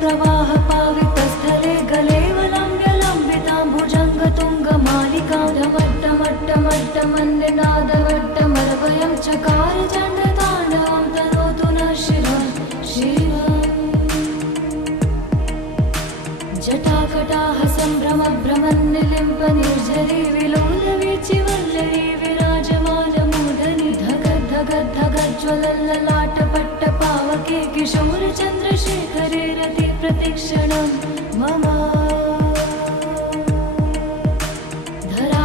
प्रवाह पावितस्थले गलेवलम्ब्य लम्बितां भुजङ्गतुङ्गमालिकां ढमट्टमट्टमट्टमन्निनादवट्टमरवयं चकार चण्डताण्डवं तनोतु नः शिवं शिवम् जटाकटाह सम्भ्रमभ्रमन्निलिम्प निर्झरी विलोलवीचिवल्लरी विराजमानमूर्धनि धगद्धगद्धगज्ज्वलल्ललाटपट्टपावके किशोरचन्द्रशेखरे रति प्रतिक्षणं मम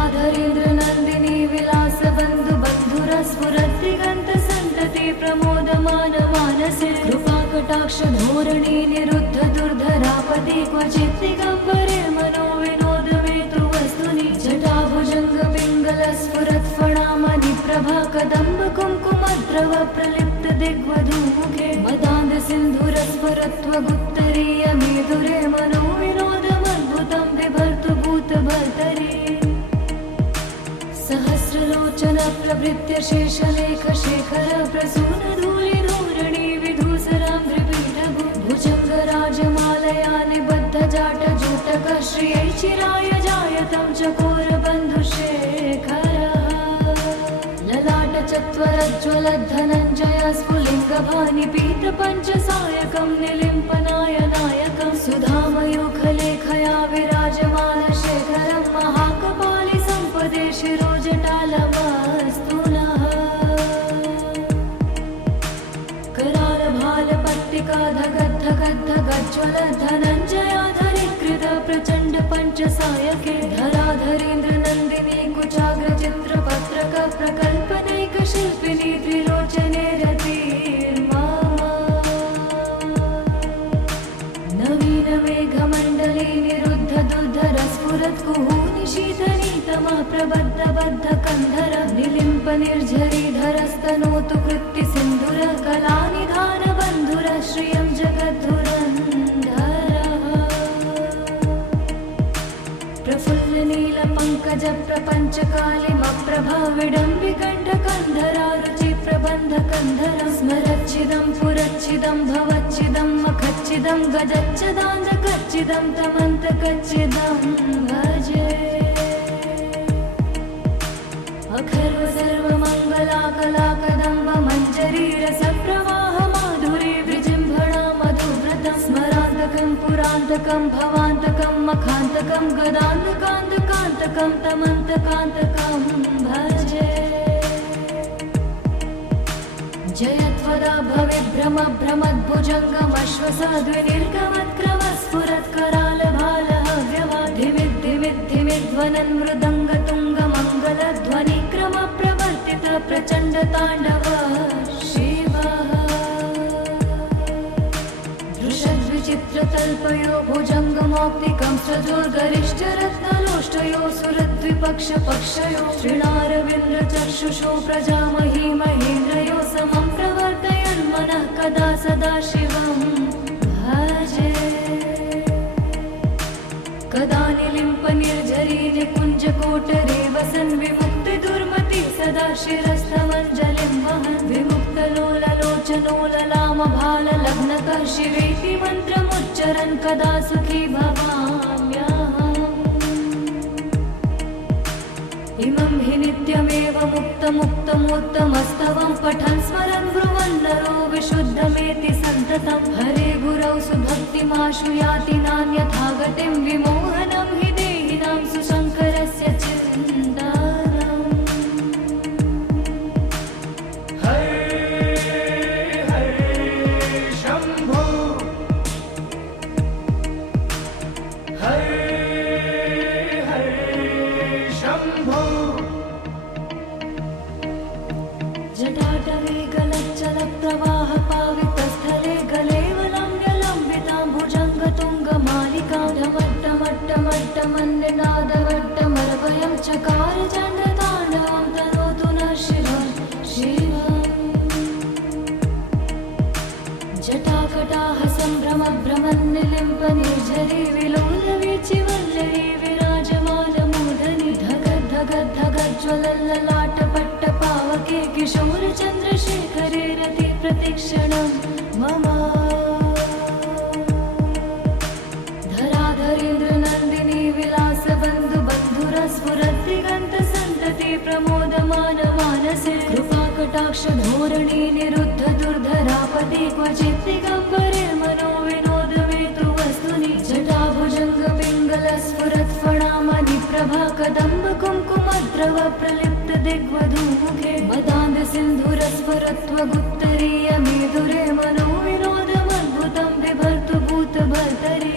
धराधरेन्द्रनन्दिनी विलासबन्धुबन्धुरस्फुरद्दिगन्तसन्तति प्रमोदमानमानसे कृपाकटाक्षधोरणी निरुद्ध दुर्धरापदि क्वचित् दिगम्बरे मनो विनोदमेतु वस्तुनि जटाभुजङ्गपिङ्गलस्फुरत्फणामणिप्रभा कदम्बकुङ्कुमद्रव प्रलिप्त दिग्वधूमुखे मदान्धसिन्धुरस्फुरत्वगुत्तरीयमेधुरे मनो विनोदमद्भुतं बिभर्तु भूतभर्तरि सहस्रलोचन प्रभृत्य शेषलेखशेखर प्रसूनधूलिधूरणि विधूसराम्भ्रिपीठभु भुजङ्गराजमालया निबद्धजाटजूटक श्रियै चिराय जायतं चकोरबन्धुशेखरः ललाटचत्वरज्ज्वलद्धनञ्जय स्फुलिङ्गभानिपीतपञ्चसायकं निलिम्पनायनायकं सुधामयूखलेखया विराजमानशेखरं महाकपालि सम्पदे शिरोजटालमस्तु नः करालभालपट्टिका धगद्धगद्धगज्ज्वल धनञ्जयाधरीकृत प्रचण्ड पञ्चसायके धराधरेन्द्रनन्दिनी कुचाग्रचित्रपत्रक प्रकल्पनैकशिल्पिनी त्रिलोचने नवीनमेघमण्डले निरुद्ध दुर्धरस्फुरत्कुहूनि शीतनीतमः प्रबद्धबद्धकन्धर निलिम्प निर्झरीधरस्तनोतु कृत्तिसिन्धुर कलानिधानबन्धुर श्रियं जगद्धुरन्धरः प्रफुल्लनीलपङ्कजप्रपञ्चकालिमप्रभा विडम्बिकण्ठकन्धरा रुचिप्रबन्धकन्धर स्मरच्छिदं पुरच्छिदं भवच्छिदं मखच्छिदं गजच्छदान्धकच्छिदं तमन्तकच्छिदं भजे अखर्व सर्वमङ्गलाकलाकदम्ब मञ्जरी रसप्रवाह माधुरी विजृम्भणा मधुव्रतं स्मरान्तकं पुरान्तकं भवान्तकं मखान्तकं गदान्तकान्तकान्तकं तमन्तकान्तकं भजे जयत्वदा भवेद्भ्रमभ्रमद्भुजङ्गमश्वसाद्विनिर्गमत्करालभालहव्यवाधिमिद्धिमिद्धिमिध्वनन् मृदङ्गतुङ्गमङ्गलध्वनिक्रमप्रवर्तित प्रचण्डताण्डव शिवः दृशद्विचित्रतल्पयो भुजङ्गमौक्तिकं सजोर्गरिष्ठरत्नलोष्टयो सुरद्विपक्षपक्षयो श्रीणारविन्द्रचक्षुषो प्रजामही महेन्द्रयो समं प्रवर्तयन्मनः कदा सदा शिवं भजे कदा निलिम्प निर्झरी निकुञ्जकोटरे वसन् विमुक्तिदुर्मति सदा शिरस्थमञ्जलिं वहन् विमुक्तलोललोचनो ललामभाललग्नकः शिवेति मन्त्रमुच्चरन् कदा सुखी भवाम्यहम् इमं हि नित्यमेव मुक्तमुक्तमोत्तमस्तवं पठन् स्मरन् ब्रुवन् नरो विशुद्धमेति सन्ततं हरे गुरौ सुभक्तिमाशु याति नान्यथा गतिं विमोहनं हि देहिनां सुशङ्करस्य चिन्तनम् हरे हरे शम्भो हरे हरे शम्भो जटाटवेगलज्जलप्रवाह पावितस्थले गलेवलम्ब्य लम्बितां भुजङ्गतुङ्गमालिकां ढमट्टमट्टमट्टमन्निनादवट्टमरवयं चकार चण्डताण्डवं तनोतु नः शिवं शिवम् जटाकटाह सम्भ्रमभ्रमन्निलिम्प निर्झरी विलोलवीचिवल्लरी विराजमानमूर्धनि धगद्धगद्धगज्ज्वलल्ललाटपट्टपावके किशोरचन्द्रशेखरे रति प्रतिक्षणं मम कटाक्षधोरणी निरुद्ध दुर्धरापदे क्वचित् दिगम्बरे मनो विनोदमेतु वस्तुनि जटाभुजङ्ग पिङ्गलस्फुरत्फणामणि प्रभा कदम्ब कुङ्कुमद्रव प्रलिप्त दिग्वधूमुखे मदान्ध सिन्धुरस्फुरत्वगुप्तरीय मेधुरे मनो विनोदमद्भुतं बिभर्तु भूतभर्तरि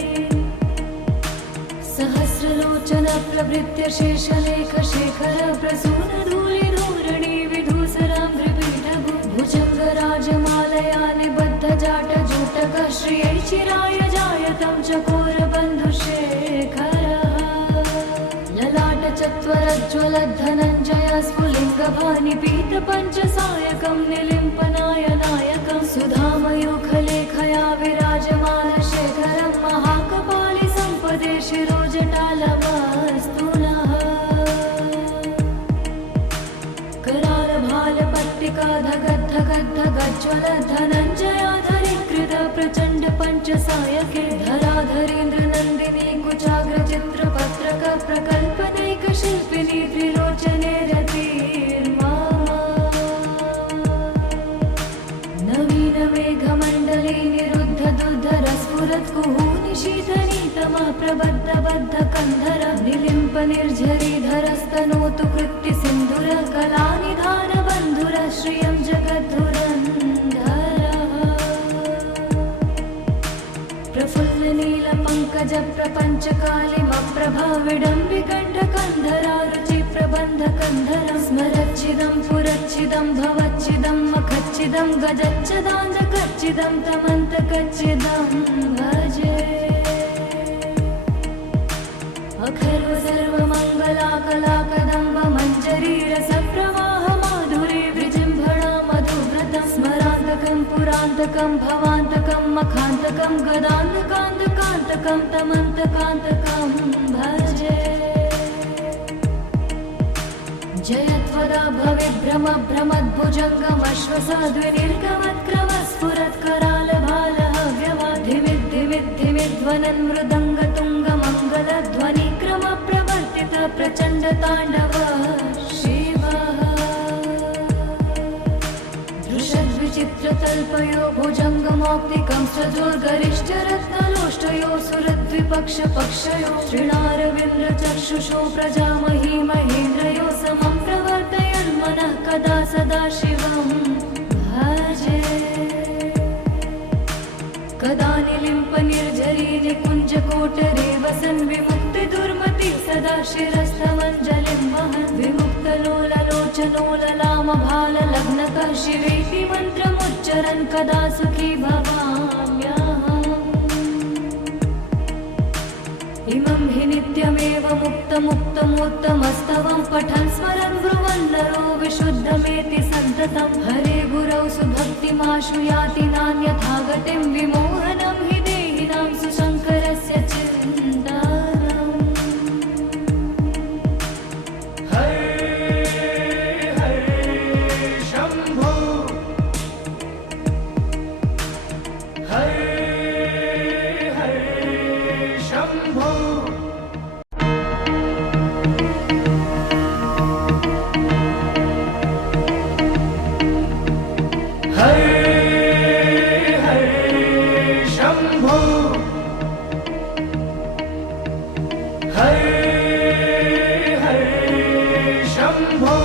सहस्रलोचन प्रभृत्य शेषलेख शेखर प्रसून धूलि धूरणि विधूसरां त्रिपीठभु भुजङ्गराजमालया निबद्ध जाट जूटक श्रियै चिराय जायतं चकोर बन्धुशेखर ललाट चत्वरज्ज्वलद्धनञ्जय स्फुलिङ्गभानि पीत पञ्चसायकं निलिम्पनायनायकं सुधामयूखलेखया विराजमान शेखरं महाकपालि सम्पदे शिरोजटालमस्तुनः करालभालपट्टिका धगद्धगद्धगज्ज्वल धनञ्जयाधरीकृत प्रचण्ड पञ्चसायके धराधरेन्द्र नन्दिनी कुचाग्रचित्रपत्रक प्रकल्पनैक शिल्पिनी त्रिलोचने रतिर्मा नवीन मेघमण्डले निरुद्ध दुर्धरस्फुरत् कुहूनि शीतनीतमः प्रबद्ध बद्ध कन्धर निलिम्प निर्झरीधरस्तनोतु कृत्ति सिन्धुर कलानिधान बन्धुर श्रियं जगद्धुरन्धरः प्रफुल्ल नील पङ्कज प्रपञ्च कालिमप्रभा विडम्बिकण्ठ कन्धरा रुचि प्रबन्ध कन्धरं स्मरच्छिदं पुरच्छिदं भवच्छिदं मखच्छिदं गजच्छदान्धकच्छिदं तमन्तकच्छिदं भजे अखर्व सर्वमङ्गलाकलाकदम्ब मञ्जरीरसप्रवाह माधुरी विजृम्भणा मधुव्रतं स्मरान्तकं पुरान्तकं भवान्तकं मखान्तकं गदान्तकान्तकान्तकं तमन्तकान्तकं भजे जयत्वदा भविभ्रम भ्रमद्भुजङ्गमश्वसाद्विनिर्गमत्करालभालहव्यवाधिमिद्धिमिद्धिमिध्वनन् मृदङ्गतुङ्गमङ्गलध्वनिक्रम प्रवर्तित प्रचण्ड ताण्डव शिवः दृशद्विचित्रतल्पयो भुजङ्गमौक्तिकं सजोर्गरिष्ठरत्नलोष्टयो सुरद्विपक्षपक्षयो श्रीणारविन्द्रचक्षुषो प्रजामही महेन्द्रयो समं प्रवर्तयन्मनः कदा सदा शिवं भजे कदा निलिम्प निर्झरी निकुञ्जकोटरे वसन् विमुक्तिदुर्मति सदा शिरस्थमञ्जलिं वहन् विमुक्तलोललोचनोललामभाललग्नकः शिवेति मन्त्रमुच्चरन् कदा सुखी भवाम्यहम् इमं हि नित्यमेव मुक्तमुक्तमोत्तमस्तवं पठन् स्मरन् ब्रुवन् नरो विशुद्धमेति सन्ततं हरे गुरौ सुभक्तिमाशु याति नान्यथा गतिं विमोहनं हि देहिनां सुशङ्करस्य चिन्तनम् हरे हरे शम्भो हरे हरे शम्भो हरे हरे शम्भो हरे हरे शम्भो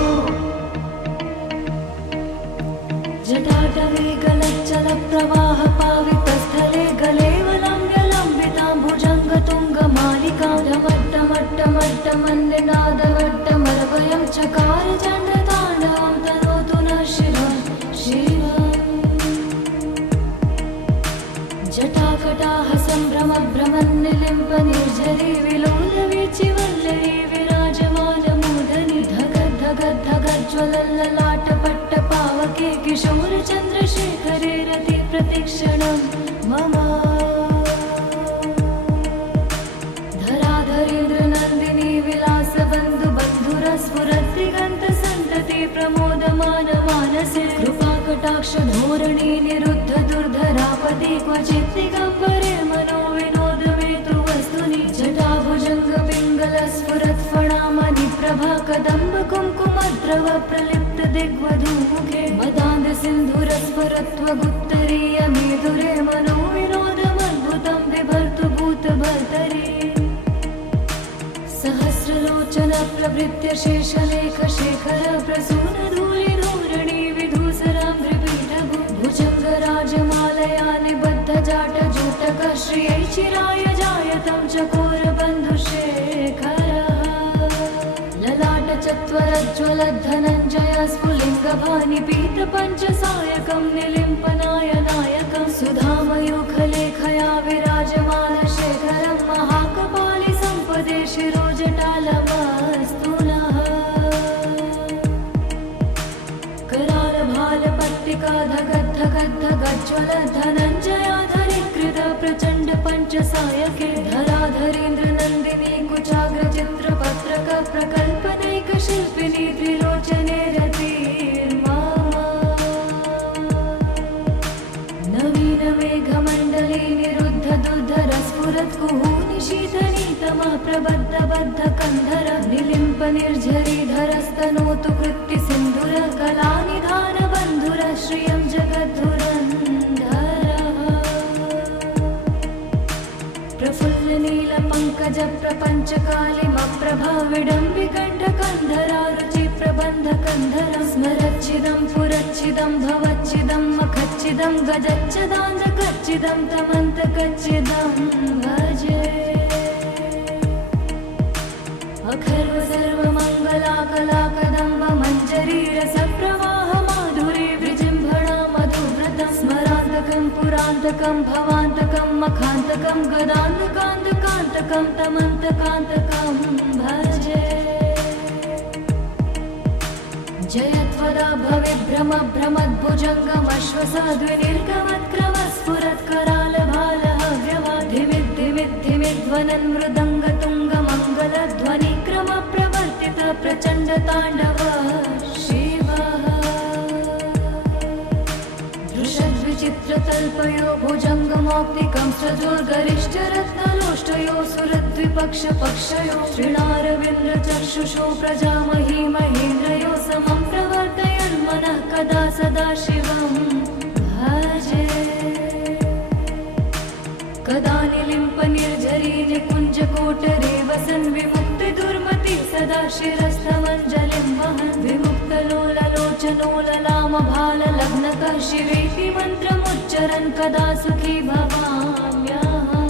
जटाटवे गलच्चल प्रवाह पावितस्थले गलेवलम्ब्यलम्बितां भुजङ्गतुङ्गमालिकां ढमट्टमट्टमट्टमन्निनादवट्टमरवयं चकार चण्डताण्डवं तनोतु नः शिवं शिवम् जटाकटाह सम्भ्रम भ्रमन्निलिम्प निर्झरी विलोलवीचिवल्लरी विराजमानमूर्धनि धगद्धगद्धगज्ज्वलल्ललाटपट्टपावके किशोर चन्द्रशेखरे रति प्रतिक्षणं मम धराधरेन्द्र नन्दिनी विलासबन्धु बन्धुरस्फुरद्दिगन्त सन्तति प्रमोदमान मानसे कृपाकटाक्ष धोरणी निरुद्ध दुर्धरापदे क्वचित् दिगम्बरे मनो विनोदमेतु वस्तुनि जटाभुजङ्ग पिङ्गलस्फुरत्फणामणि प्रभा कदम्ब कुङ्कुमद्रव प्रलिप्त दिग्वधूमुखे मदान्ध मदान्दसिन्धुरस्फुरत्वगुत्तरीयमेधुरे मनोविनोदमद्भुतं बिभर्तु भूतभर्तरि सहस्रलोचनप्रभृत्य शेषलेखशेखर प्रसूनधूलिधूरणि विधूसराम्भ्रिपीठभु भुजङ्गराजमालया निबद्धजाटजूटक श्रियै चिराय जायतं चकोरबन्धुशेखरः ललाटचत्वरज्ज्वलद्धनञ्जय स्फुलिङ्गभानिपीतपञ्चसायकं निलिम्पनायनायकं सुधामयूखलेखया विराजमानशेखरं महाकपालि सम्पदे शिरोजटालमस्तु नः करालभालपट्टिकाधगद्धगद्धगज्ज्वलद्धनञ्जयाधरीकृत प्रचण्ड पञ्चसायके धराधरेन्द्रनन्दिनी कुचाग्रचित्रपत्रक प्रकल्पनैकशिल्पिनी त्रिलोचने रतिर्मा नवीनमेघमण्डले निरुद्धदुर्धरस्फुरत्कुहूनिशीतनीतमः प्रबद्धबद्धकन्धर निलिम्पनिर्झरीधरस्तनोतु कृत्तिसिन्धुरः कलानिधानबन्धुरः श्रियं जगद्धुरन्धरः प्रफुल्लनीलपङ्कजप्रपञ्चकालिमप्रभाविडम्बिकण्ठकन्धरा रुचिप्रबन्धकन्धरं स्मरच्छिदं पुरच्छिदं भवच्छिदं मखच्छिदं गजच्छदान्धकच्छिदं तमन्तकच्छिदं भजे अखर्व सर्वमङ्गलाकलाकदम्ब मञ्जरीरसप्रवाहमाधुरी विजृम्भणा मधुव्रतं स्मरान्तकं पुरान्तकं भवान्तकं मखान्तकं गदान्तकान्तकान्तकं तमन्तकान्तकं भजे जयत्वदा भवेद्भ्रमभ्रमद्भुजङ्गमश्वसाद्विनिर्गमत्क्रमस्फुरत्करालभालः मृदङ्गतुङ्गमङ्गलध्वनिक्रमप्रवर्तित प्रचण्डताण्डवः शिवः दृशद्विचित्रतल्पयो भुजङ्गमौक्तिकं सजोर्गरिष्ठरत्नलोष्टयो सुरद्विपक्षपक्षयो श्रीणारविन्द्रचक्षुषो प्रजामही महेन्द्रयो समं प्रवर्तयन्मनः कदा सदा शिवं भजे कदा निलिम्पनिर्झरी निकुञ्जकोटरे वसन् विमुक्तिदुर्मति सदा शिरस्थमञ्जलिं वहन् विमुक्तलोललोचनोललामभाललग्नकः शिवेति मन्त्रमुच्चरन् कदा सुखी भवाम्यहम्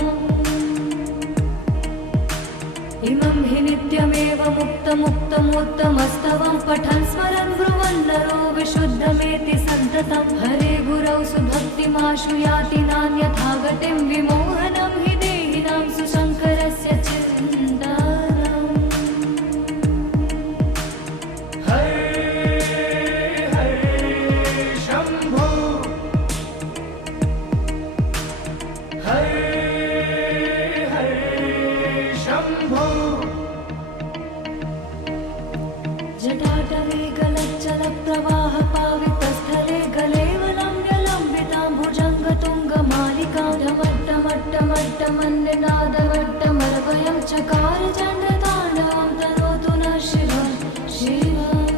इमं हि नित्यमेव मुक्तमुक्तमोत्तमस्तवं पठन् स्मरन् ब्रुवन् नरो विशुद्धमेति सन्ततं हरे गुरौ सुभक्तिमाशु याति नान्यथा गतिं विमोहनं हि देहिनां सुशङ्करस्य चिन्तनम् हरे हरे शम्भो हरे हरे शम्भो जटाटवे गलच्चलप्रवाहपावितस्थले गलेवलम्ब्यलम्बितां भुजङ्गतुङ्गमालिकां ढमट्टमट्टमट्टमन्निनादमट्टमर्वयं चकार चण्डताण्डवं तनोतु नः शिवं शिवम्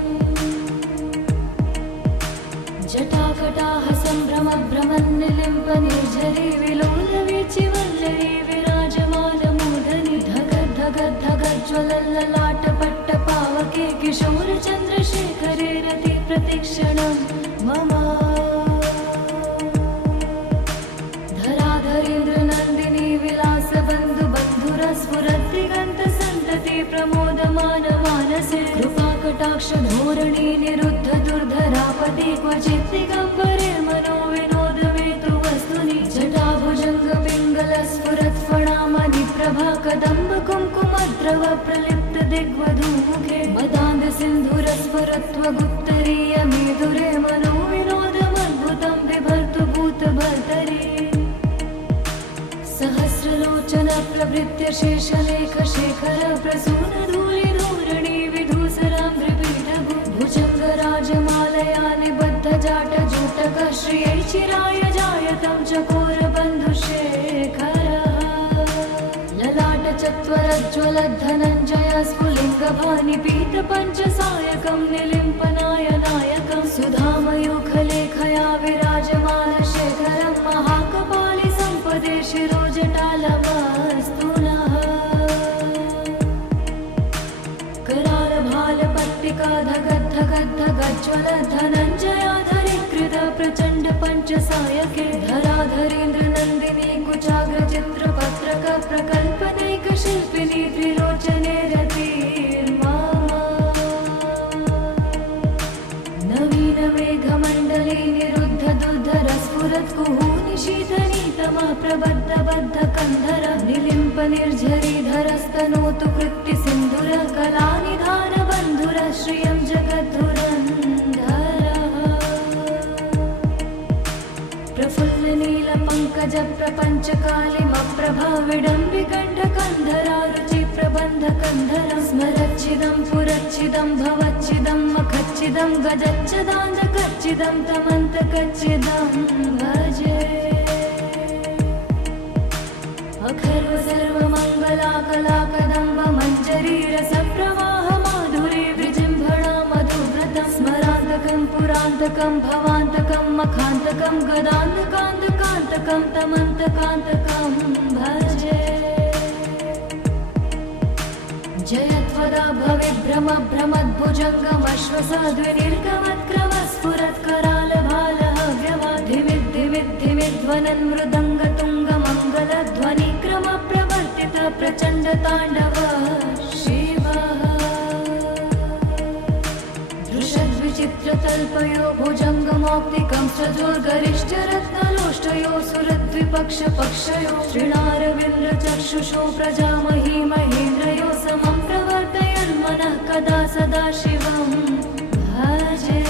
जटाकटाः सम्भ्रमभ्रमन्निलिम्पनिर्झरी विलोलवीचिवल्लरी विराजमानमूर्धनि धगद्धगद्धगज्ज्वलल्ललाटपट्टपावके किशोरचन्द्रशेखरे रतिप्रतिक्षणं मम धराधरेन्द्रनन्दिनी विलासबन्धुबन्धुरस्फुरद्दिगन्तसन्तति प्रमोदमानमानसे कृपाकटाक्षधोरणी निरुद्धदुर्धरापदि क्वचित् दिगम्बरे मनोविनोदमेतु वस्तुनि जटाभुजङ्गपिङ्गलस्फुरत्फणामणिप्रभा कदम्बकुङ्कुमद्रव प्रलिप्तदिग्वधूमुखे मदान्दसिन्धुरस्फुरत्वगुत्तरीयमेधुरे मनोविनोदमद्भुतं बिभर्तु भूतभर्तरि सहस्रलोचनप्रभृत्य शेषलेखशेखर प्रसूनधूलिधूरणि विधूसराम्भ्रिपीठभु भुजङ्गराजमालया निबद्धजाटजूटक श्रियै चिराय जायतं चकोरबन्धुशेखरः ललाटचत्वरज्ज्वलद्धनञ्जय स्फुलिङ्गभानिपीतपञ्चसायकं निलिम्पनायनायकं सुधामयूखलेखया धगद्धगज्ज्वल धनञ्जयाधरीकृत प्रचण्ड पञ्चसायके धराधरेन्द्र नन्दिनी कुचाग्र चित्रपत्रक प्रकल्पनैक शिल्पिनी त्रिलोचने रतिर्मा नवीन मेघमण्डले निरुद्ध दुर्धर स्फुरत् कुहूनि शीतनीतमा प्रबद्ध बद्ध कन्धर निलिम्प निर्झरीधरस्तनोतु कृत्ति सिन्धुर कलानिधान बन्धुर श्रियं जगद्धुरन्धरः प्रफुल्ल नील पङ्कज प्रपञ्च कालिमप्रभा विडम्बिकण्ठ कन्धरा रुचि प्रबन्ध कन्धर स्मरच्चिदं पुरच्चिदं भवच्चिदं मखच्चिदं गजच्चिदान्धकच्चिदं तमन्तकच्चिदं भजे अखर्व सर्वमङ्गलाकलाकदम्ब मञ्जरी रसप्रवाह माधुरी विजृम्भणा मधुव्रतं स्मरान्तकं पुरान्तकं भवान्तकं मखान्तकं गदान्तकान्तकान्तकं तमन्तकान्तकं भजे जयत्वदा भविभ्रम भ्रमद्भुजङ्गमश्वसाद्विनिर्गमत्क्रमस्फुरत्करालभालहव्यवाधिमिद्धिमिद्धिमिध्वनन् मृदङ्गतुङ्गमङ्गलध्वनिक्रम प्रवर्तित प्रचण्ड ताण्डव शिवः दृशद्विचित्रतल्पयो भुजङ्गमौक्तिकं सजोर्गरिष्ठरत्नलोष्टयो सुरद्विपक्षपक्षयो श्रीणारविन्द्रचक्षुषो प्रजामही महेन्द्रयो समं प्रवर्तयन्मनः कदा सदा शिवं भजे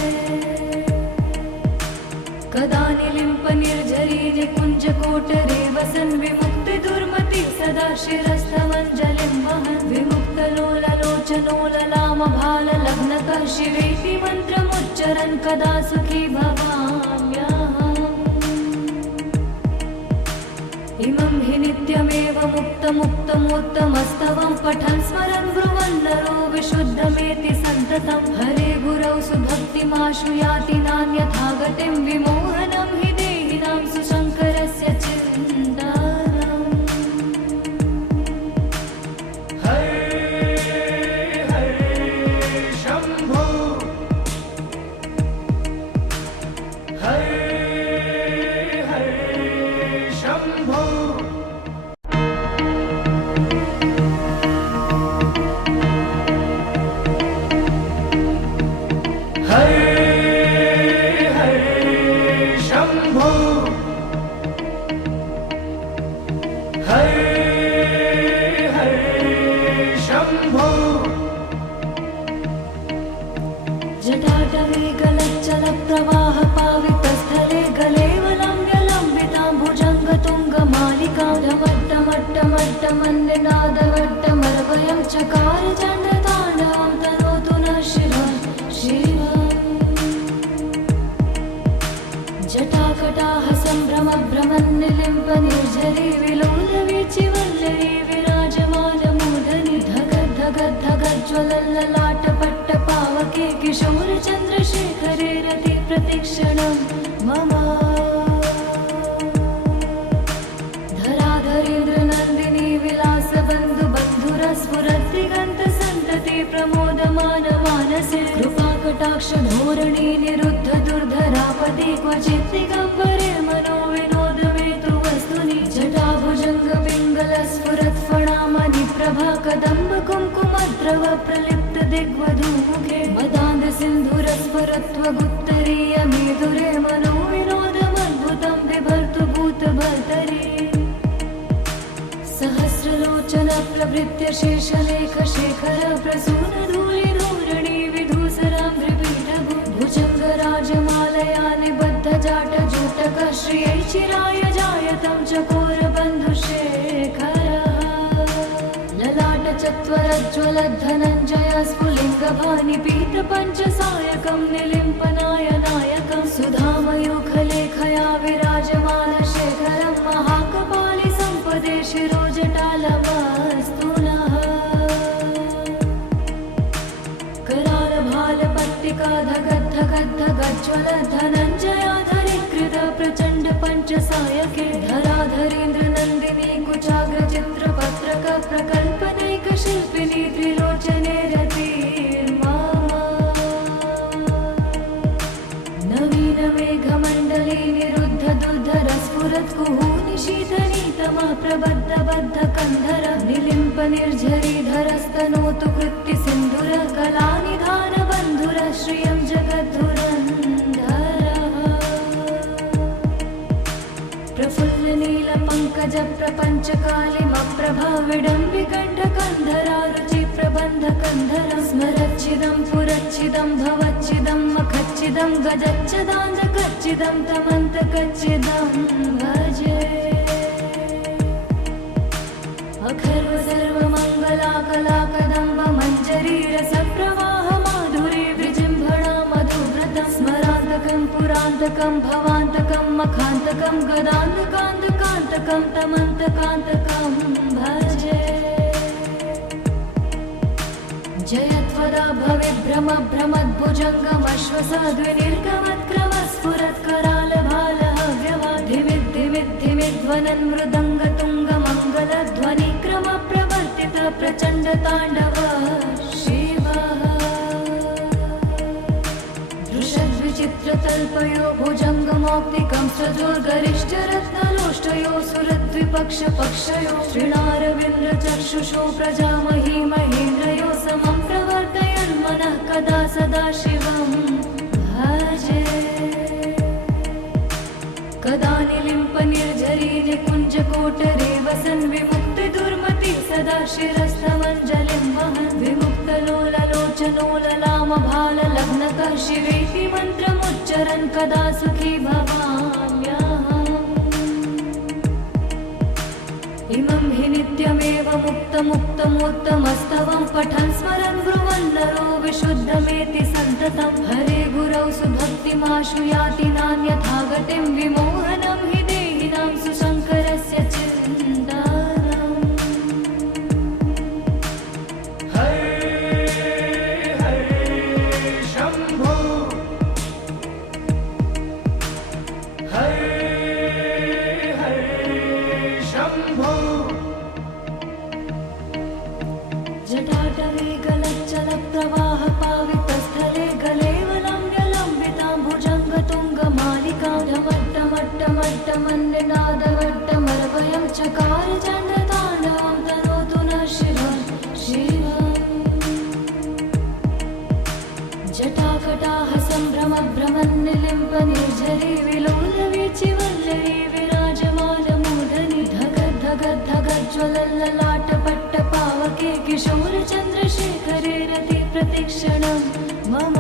कदा निलिम्प निर्झरी निकुञ्जकोटरे वसन् विमुक्तिदुर्मति सदा शिरस्थमञ्जलिं वहन् विमुक्तलोललोचनोललामभाललग्नकः शिवेति मन्त्रमुच्चरन् कदा सुखी भवाम्यहम् इमं हि नित्यमेव मुक्तमुत्तमस्तवं पठन् स्मरन् ब्रुवन् नरो विशुद्धमेति सन्ततं हरे गुरौ सुभक्तिमाशु याति नान्यथा गतिं विमोहनं हि देहिनां सुशङ्करस्य चिन्तनम् हरे हरे शम्भो हरे हरे शम्भो हरे हरे शम्भो हरे हरे शम्भो जटाटवे गलच्चल प्रवाह पावितस्थले गलेवलम्ब्यलम्बितां भुजङ्गतुङ्गमालिकां ढमट्टमट्टमट्टमन्निनादवट्टमर्वयं चकार चण्डताण्डवं तनोतु नः शिवं शिवम् जटाकटाह सम्भ्रम भ्रमन्निलिम्प निर्झरी विलोलवीचि वल्लरी विराजमानमूर्धनि धगद्धगद्धगज्ज्वलल्ललाटपट्ट पावके किशोर चन्द्रशेखरे रति प्रतिक्षणं मम धराधरेन्द्र नन्दिनी विलासबन्धु बन्धुरस्फुरद्दिगन्त सन्तति प्रमोदमान मानसे कृपाकटाक्ष धोरणी निरुद्ध दुर्धरापति क्वचित् दिगम्बरे मनो विनोदमेतु वस्तुनि जटाभुजङ्ग पिङ्गल स्फुरत्फणामणि प्रभा कदम्ब कुङ्कुमद्रव प्रलिप्त दिग्वधूमुखे मदान्ध सिन्धुरस्फुरत्वगुत्तरीय मेधुरे मनो विनोदमद्भुतं बिभर्तु भूतभर्तरि सहस्रलोचन प्रभृत्य शेषलेख शेखर प्रसून धूलिधूरणि विधूसराम्भ्रिपीठभु भुजङ्गराजमालया निबद्ध जाट जूटक श्रियै चिराय जायतं चकोर बन्धुशेखरः ललाट चत्वरज्ज्वल धनञ्जय स्फुलिङ्गभानि पीत पञ्चसायकं निलिम्पनाय नायकं सुधामयूखलेखया विराजमान शेखरं महाकपालि सम्पदे शिरोजटालमस्तु नः करालभालपट्टिका धगद्धगद्धगज्ज्वल धनञ्जयाधरीकृत प्रचण्ड पञ्चसायके धराधरेन्द्र नन्दिनी कुचाग्र चित्रपत्रक प्रकल्पनैक शिल्पिनी त्रिलोचने रतिर्मा प्रबद्धबद्धकन्धर निलिम्प निर्झरीधरस्तनोतु कृत्ति सिन्धुर कलानिधान बन्धुर श्रियं जगद्धुरन्धरः प्रफुल्ल नील पंकज प्रपंच कालिमप्रभा विडम्बिकण्ठकन्धरा रुचि प्रबन्धकन्धर स्मरच्चिदं पुरच्चिदं भवच्चिदं मखच्चिदं गजच्चिदाञ्जकच्चिदं तमन्तकच्चिदं भजे अखर्व सर्वमङ्गलाकलाकदम्ब मञ्जरी रसप्रवाह माधुरी विजृम्भणा मधुव्रतं स्मरान्तकं पुरान्तकं भवान्तकं मखान्तकं गदान्तकान्तकान्तकं तमन्तकान्तकं भजे जयत्वदा भविभ्रम भ्रमद्भुजङ्गमश्वसाद्विनिर्गमत्करालभालहव्यवाधिमिद्धिमिद्धिमिध्वनन् मृदङ्गतुङ्गमङ्गलध्वनिक्रम प्रवर्तित प्रचण्ड ताण्डव शिवः दृशद्विचित्रतल्पयो भुजङ्गमौक्तिकं सजोर्गरिष्ठरत्नलोष्टयो सुरद्विपक्षपक्षयो श्रीणारविन्द्रचक्षुषो प्रजामही महेन्द्रयो समं प्रवर्तयन्मनः कदा सदा शिवं भजे कदा निलिम्प निर्झरी निकुञ्जकोटरे वसन् विमुक्तिदुर्मति सदा शिरस्थमञ्जलिं वहन् विमुक्तलोललोचनो ललामभाललग्नकः शिवेति मन्त्रमुच्चरन् कदा सुखी भवाम्यहम् इमं हि नित्यमेव मुक्तमुक्तमोत्तमस्तवं पठन् स्मरन् ब्रुवन् नरो विशुद्धमेति सन्ततं हरे गुरौ सुभक्तिमाशु याति नान्यथा गतिं विमोहनं हि देहिनां सुशङ्करस्य चिन्तनम् हरे हरे शम्भो हरे हरे शम्भो जटाटवे गलच्चलप्रवाह पावितस्थले गलेवलम्ब्यलम्बितां भुजङ्गतुङ्गमालिकां ढमट्टमट्टमट्टमन्निनादवट्टमर्वयं चकार चण्डताण्डवं तनोतु नः शिवं शिवम् जटाकटाह सम्भ्रमभ्रमन्निलिम्प निर्झरी विलोलवीचिवल्लरी विराजमानमूर्धनि धगद्धगद्धगज्ज्वलल्ललाटपट्टपावके किशोरचन्द्रशेखरे रति प्रतिक्षणं मम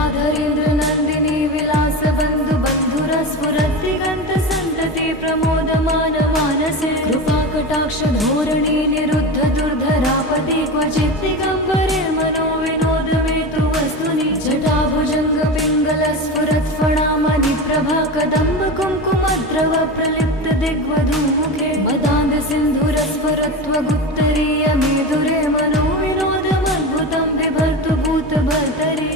धराधरेन्द्रनन्दिनी विलासबन्धुबन्धुरस्फुरद्दिगन्तसन्तति प्रमोदमानमानसे कृपाकटाक्षधोरणी निरुद्ध दुर्धरापदि क्वचित् दिगम्बरे मनो विनोदमेतु वस्तुनि जटाभुजङ्गपिङ्गलस्फुरत्फणामणिप्रभा कदम्ब कुङ्कुमद्रव प्रलिप्त दिग्वधूमुखे मदान्ध सिन्धुरस्फुरत्वगुप्तरीयमेधुरे मनो विनोदमद्भुतं बिभर्तु भूतभर्तरि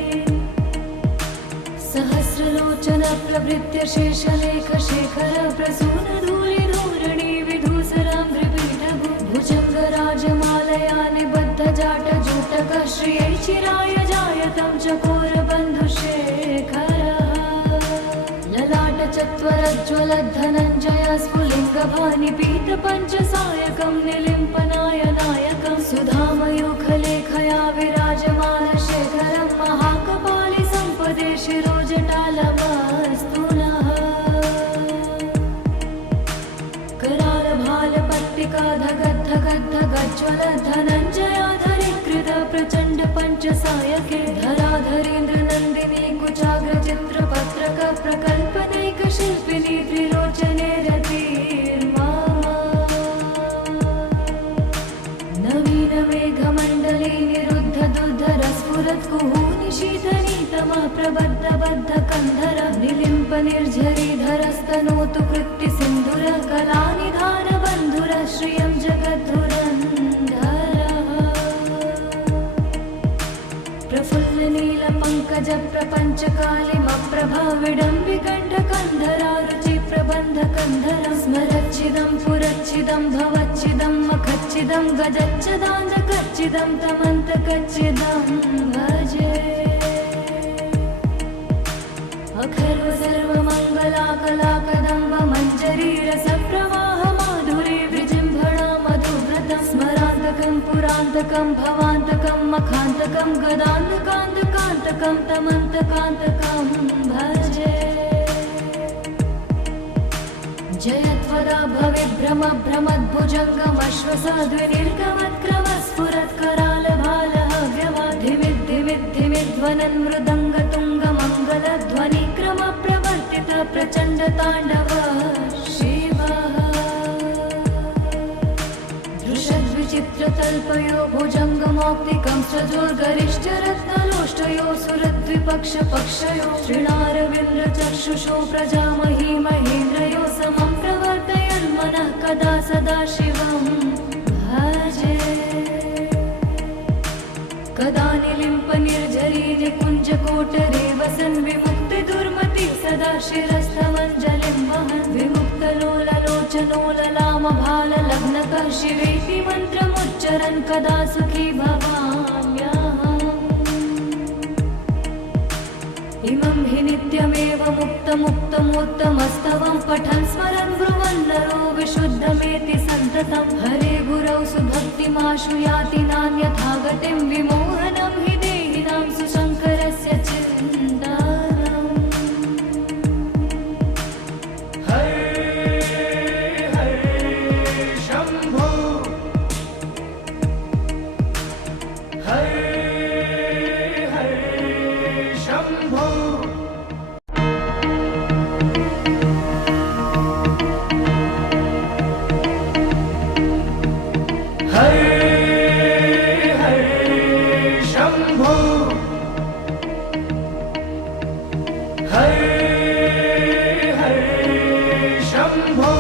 सहस्रलोचन प्रभृत्य शेषलेखशेखर प्रसूनधूलिधूरणि विधूसराम्भ्रिपीठभु भुजङ्गराजमालया निबद्धजाटजूटकः श्रियै चिराय जायतं चकोरबन्धुशेखरः ललाटचत्वरज्ज्वलद्धनञ्जय स्फुलिङ्गभानिपीतपञ्चसायकं निलिम्पनायनायकं सुधामयूखलेखया विराजमानशेखरं महाकपालि सम्पदे शिरोजटालमस्तु नः करालभालपट्टिका धगद्धगद्धगज्ज्वलद्धनञ्जयाधरीकृत प्रचण्ड पञ्चसायके धराधरेन्द्रनन्दिनी कुचाग्रचित्रपत्रक प्रकल्पनैकशिल्पिनी त्रिलोचने रतिर्मा नवीनमेघमण्डले निरुद्ध दुर्धरस्फुरत्कुहूनि शीतनीतमः प्रबद्धबद्धकन्धर निलिम्प निर्झरीधरस्तनोतु कृत्ति सिन्धुर कलानिधान बन्धुर श्रियं जगद्धुरन्धरः प्रफुल्ल नील पंकज प्रपंच कालिमप्रभा विडम्बिकण्ठकन्धरा रुचि प्रबन्धकन्धर स्मरच्चिदं पुरच्चिदं भवच्चिदं मखच्चिदं गजच्चिदाञ्जकच्चिदं तमन्तकच्चिदं भजे अखर्व सर्वमङ्गलाकलाकदम्ब मञ्जरीरसप्रवाह माधुरी विजृम्भणा मधुव्रतं स्मरान्तकं पुरान्तकं भवान्तकं मखान्तकं गदान्तकान्तकान्तकं तमन्तकान्तकं भजे जयत्वदा भविभ्रमभ्रमद्भुजङ्गमश्वसाद्विनिर्गमत्क्रमस्फुरत्करालभालहव्यवाधिमिद्धिमिद्धिमिध्वनन् मृदङ्गतुङ्गमङ्गलध्वनिक्रमप्रवर्तित प्रचण्डताण्डव शिवः दृशद्विचित्रतल्पयो भुजङ्गमौक्तिकं सजोर्गरिष्ठरत्नलोष्टयो सुरद्विपक्षपक्षयो श्रीणारविन्द्रचक्षुषो प्रजामही महेन्द्रयो समं प्रवर्तयन्मनः कदा सदा शिवं भजे कदा निलिम्पनिर्झरी निकुञ्जकोटरे वसन् विमुक्तिदुर्मति सदा शिरस्थमञ्जलिं वहन् विमुक्तलोललोचनोललामभाललग्नकः शिवेति मन्त्रमुच्चरन् कदा सुखी भवाम्यहम् इमं हि नित्यमेव मुक्तमुक्तमोत्तमस्तवं पठन् स्मरन् ब्रुवन् नरो विशुद्धमेति सन्ततं हरे गुरौ सुभक्तिमाशु याति नान्यथा गतिं विमोहनं हि देहिनां सुशङ्करस्य चिन्तनम् हरे हरे शम्भो हरे हरे शम्भो हरे हरे शम्भो हरे हरे शम्भो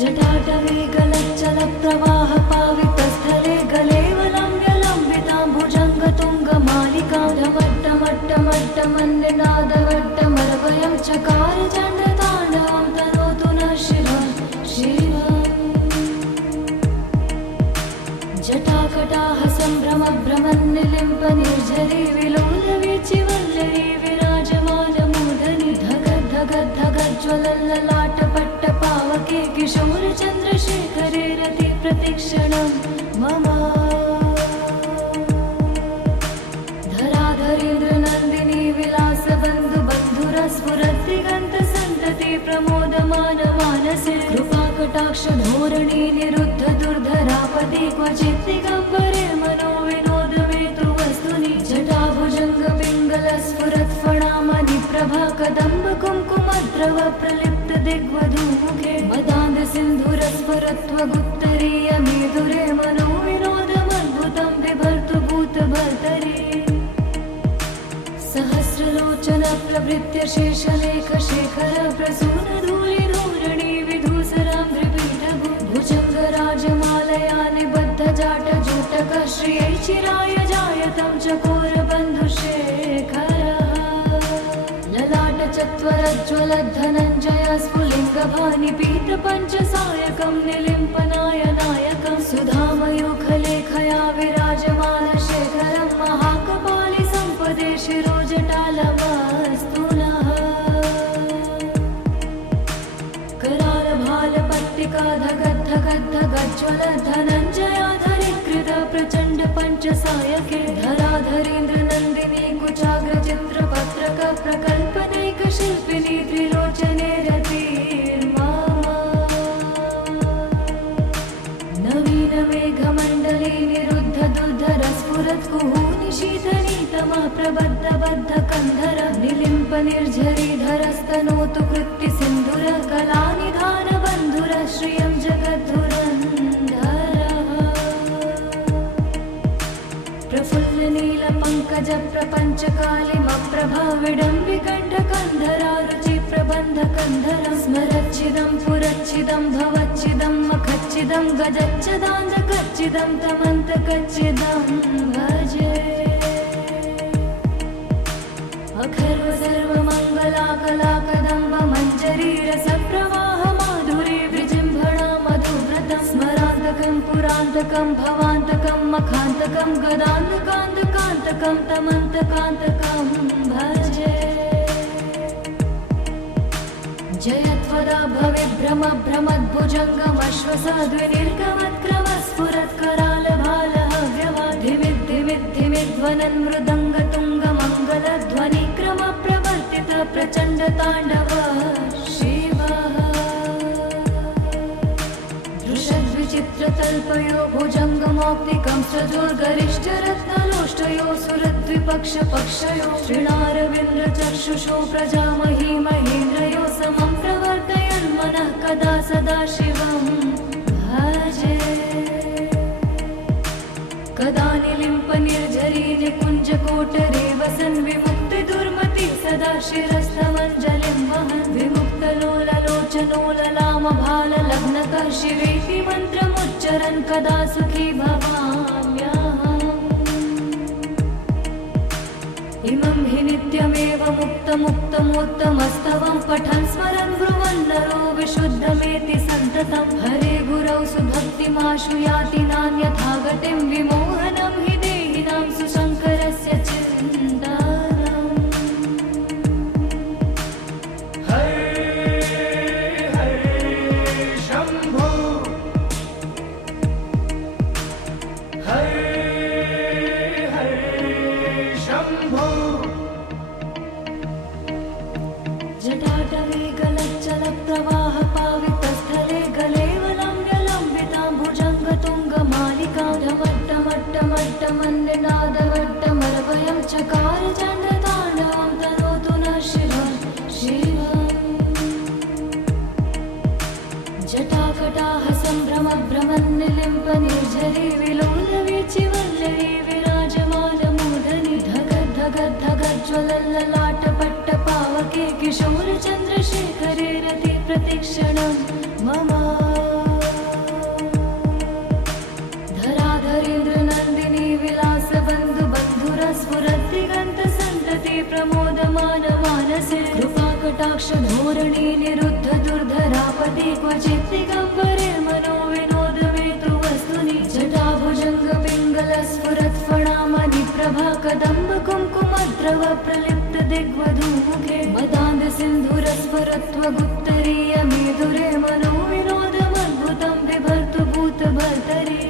जटाटवे गलच्चलप्रवाहपावितस्थले गलेवलम्ब्यलम्बितां भुजङ्गतुङ्गमालिकां ढमट्टमट्टमट्टमन्निनादवट्टमरवयं चकार चण्डताण्डवं तनोतु नः शिवः शिवम् जटाकटाः सम्भ्रमभ्रमन्निलिम्पनिर्झरी विलोलवीचिवल्लरी विराजमानमूर्धनि धगद्धगद्धगज्ज्वलल्ललाटपट्टपावके किशोरचन्द्रशेखरे रति प्रतिक्षणं मम धराधरेन्द्रनन्दिनी विलासबन्धुबन्धुरस्फुरद्दिगन्तसन्तति प्रमोदमानमानसे कृपाकटाक्षधोरणी निरुद्ध दुर्धरापदि क्वचित् दिगम्बरे मनो विनोदमेतु वस्तुनि जटाभुजङ्गपिङ्गलस्फुरत्फणामणिप्रभा कदम्ब कुङ्कुमद्रव प्रलिप्त दिग्वधूमुखे मदान्दसिन्धुरस्फुरत्वगुत्तरीयमेधुरे मनो विनोदमद्भुतं बिभर्तु भूतभर्तरि सहस्रलोचन प्रभृत्य शेषलेखशेखर प्रसूनधूलिधूरणि विधूसराम्भ्रिपीठभु भुजङ्गराजमालया निबद्धजाटजूटक श्रियै चिराय जायतं चकोरबन्धुशेखरः ललाटचत्वरज्ज्वलद्धनञ्जय स्फुलिङ्गभानिपीतपञ्चसायकं निलिम्पनायनायकं सुधामयूखलेखया विराजमानशेखरं महाकपालि सम्पदे शिरोजटालमस्तु नः करालभालपट्टिका धगद्धगद्धगज्ज्वलद्धनञ्जयाधरीकृत प्रचण्ड पञ्चसायके धराधरेन्द्रनन्दिनी कुचाग्रचित्रपत्रक प्रकल्पनैकशिल्पिनी त्रिलोचने रतिर्मम नवीनमेघमण्डले निरुद्ध दुर्धरस्फुरत्कुहूनि शीतनीतमः प्रबद्धबद्धकन्धर निलिम्पनिर्झरीधरस्तनोतु कृत्तिसिन्धुर कलानिधानबन्धुर श्रियं जगद्धुरन्धरः प्रफुल्लनीलपङ्कजप्रपञ्चकालिमप्रभाविडम्बिकण्ठकन्धरा रुचिप्रबन्धकन्धरं स्मरच्चिदं पुरच्चिदं भवच्चिदं मखच्चिदं गजच्चदाञ्जकच्चिदं तमन्तकच्चिदं भजे अखर्व सर्वमङ्गलाकलाकदम्ब मञ्जरीरसप्रवाह माधुरी विजृम्भणा मधुव्रतं स्मरान्त स्मरान्तकं पुरान्तकं भवान्तकं मखान्तकं गदान्तकान्तकान्तकं तमन्तकान्तकं भजे जयत्वदा भवेद्भ्रमद्भ्रमद्भुजङ्गमश्वसाद्विनिर्गमत्क्रमस्फुरत्करालभालहव्यवाधिमिद्धिमिद्धिमिध्वनन् मृदङ्गतुङ्गमङ्गलध्वनिक्रमप्रवर्तित प्रचण्डताण्डव शिवः दृशद्विचित्रतल्पयो भुजङ्गमौक्तिकं सजोर्गरिष्ठरत्नलोष्टयो सुरद्विपक्षपक्षयो श्रीणारविन्द्रचक्षुषो प्रजामही महेन्द्रयो समं प्रवर्तयन् मनः कदा सदा शिवं भजे कदा निलिम्पनिर्झरी निकुञ्जकोटरे वसन् विमुक्तिदुर्मति सदा शिरस्थमञ्जलिं वहन् विमुक्तलोललोचनो ललामभाललग्नकः शिवेति मन्त्रमुच्चरन् कदा सुखी भवाम्यहम् इमं हि नित्यमेव मुक्तमुक्तमोत्तमस्तवं पठन् स्मरन् ब्रुवन् नरो विशुद्धमेति सन्ततं हरे गुरौ सुभक्तिमाशु याति नान्यथा गतिं विमोहनं हि देहिनां सुशङ्करस्य चिन्तनम् हरे हरे शम्भो हरे हरे शम्भो जटाटवे गलच्चलप्रवाहपावितस्थले गलेवलम्ब्यलम्बितां भुजङ्गतुङ्गमालिकां ढमट्टमट्टमट्टमन्निनादमट्टमर्वयं चकार चण्डताण्डवं तनोतु नः शिवं शिवम् जटाकटाः सम्भ्रमभ्रमन्निलिम्पनिर्झरी विलोलवीचिवल्लरी विराजमानमूर्धनि धगद्धगद्धगज्ज्वलल्ललाटपट्टपावके किशोरचन्द्रशेखरे रति प्रतिक्षणं मम धराधरेन्द्रनन्दिनी विलासबन्धुबन्धुरस्फुरद्दिगन्तसन्तति प्रमोदमानमानसे कृपाकटाक्षधोरणी निरुद्ध दुर्धरापति क्वचित् दिगम्बरे मनो विनोदमेतु वस्तुनि जटाभुजङ्गपिङ्गलस्फुरत्फणामणिप्रभा कदम्बकुङ्कुमद्रव प्रलिप्त दिग्वधूमुखे मदान्दसिन्धुरस्फुरत्वगुप्तरीयमेधुरे मनो विनोदमद्भुतं बिभर्तु भूतभर्तरि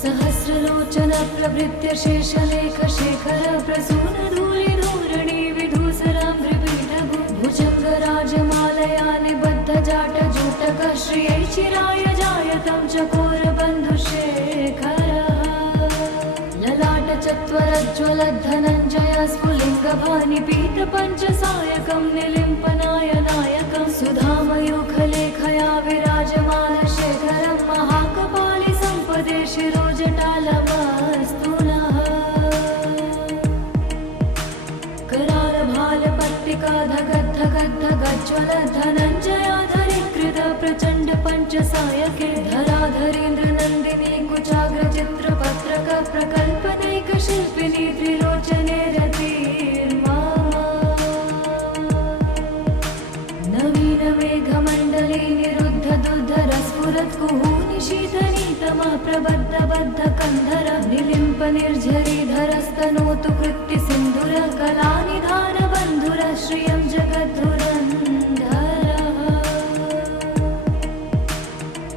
सहस्रलोचन प्रभृत्य शेषलेखशेखर प्रसूनधूलिधूरणि विधूसराम्भ्रिपीठभु भुजङ्गराजमालया निबद्धजाटजूटकः श्रियै चिराय जायतं चकोरबन्धुशेखरः ललाटचत्वरज्ज्वलद्धनञ्जय स्फुलिङ्गभानिपीतपञ्चसायकं निलिम्पनाय नायकं सुधामयूखलेखया विराजमानशेखरं महाकपालि सम्पदे शिरोजटालमस्तु नः करालभालपट्टिका धगद्धगद्धगज्ज्वलधनञ्जयाधरीकृत प्रचण्ड पञ्चसायके धराधरेन्द्रनन्दिनी कुचाग्रचित्रपत्रक प्रकल्पनैकशिल्पिनी त्रिलोचने रतिर्मा नवीनमेघमण्डले निरुद्ध दुर्धरस्फुरत्कुहूनि शीतनीतमा प्रबद्धबद्धकन्धर निलिम्पनिर्झरीधरस्तनोतु कृत्तिसिन्धुर कलानिधानबन्धुर श्रियं जगद्धुरन्धरः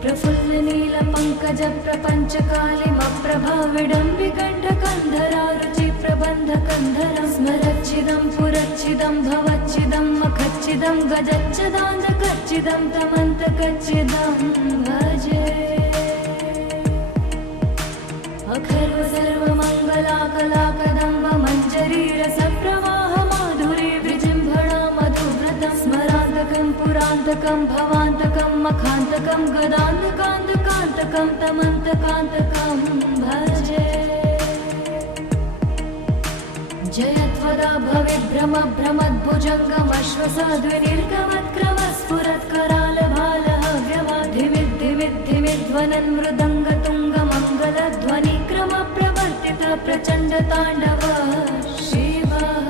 प्रफुल्लनीलपङ्कजप्रपञ्चकालिमप्रभा विडम्बिकण्ठकन्धरा रुचिप्रबन्धकन्धरं स्मरच्चिदं पुरच्चिदं भवच्चिदं मखच्चिदं गजच्चदान्तकच्चिदं तमन्तकच्चिदं भजे अखर्व सर्वमङ्गलाकलाकदम्ब मञ्जरीरसप्रवाह माधुरी विजृम्भणा मधुव्रतं स्मरान्तकं पुरान्तकं भवान्तकं मखान्तकं गदान्तकान्तकान्तकं तमन्तकान्तकं भजे जयत्वदा भवेद्भ्रमभ्रमद्भुजङ्गमश्वसाद्विनिर्गमत्क्रमस्फुरत्करालभालहव्यवाधिमिद्धिमिद्धिमिध्वनन् मृदङ्गतुङ्गमङ्गलध्वनिक्रमप्रवर्तित प्रचण्डताण्डव शिवः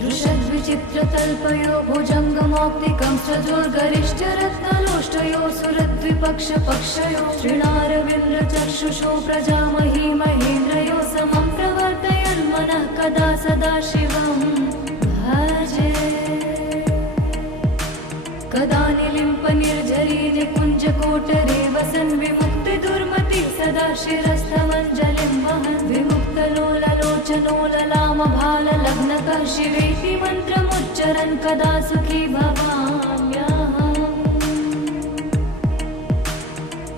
दृशद्विचित्र विचित्रतल्पयो भुजङ्गमौक्तिकं सजोर्गरिष्ठरत्नलोष्टयो सुरद्विपक्षपक्षयो श्रीणारविन्द्रचक्षुषो प्रजामही महेन्द्रयो समं प्रवर्तयन्मनः कदा सदा शिवं भजे कदा निलिम्पनिर्झरी निकुञ्जकोटरे वसन् विमुक्तिदुर्मति सदा शिरस्थमञ्जलिं वहन् विमुक्तलोललोचनो ललामभाललग्नकः शिवेति मन्त्रमुच्चरन् कदा सुखी भवाम्यहम्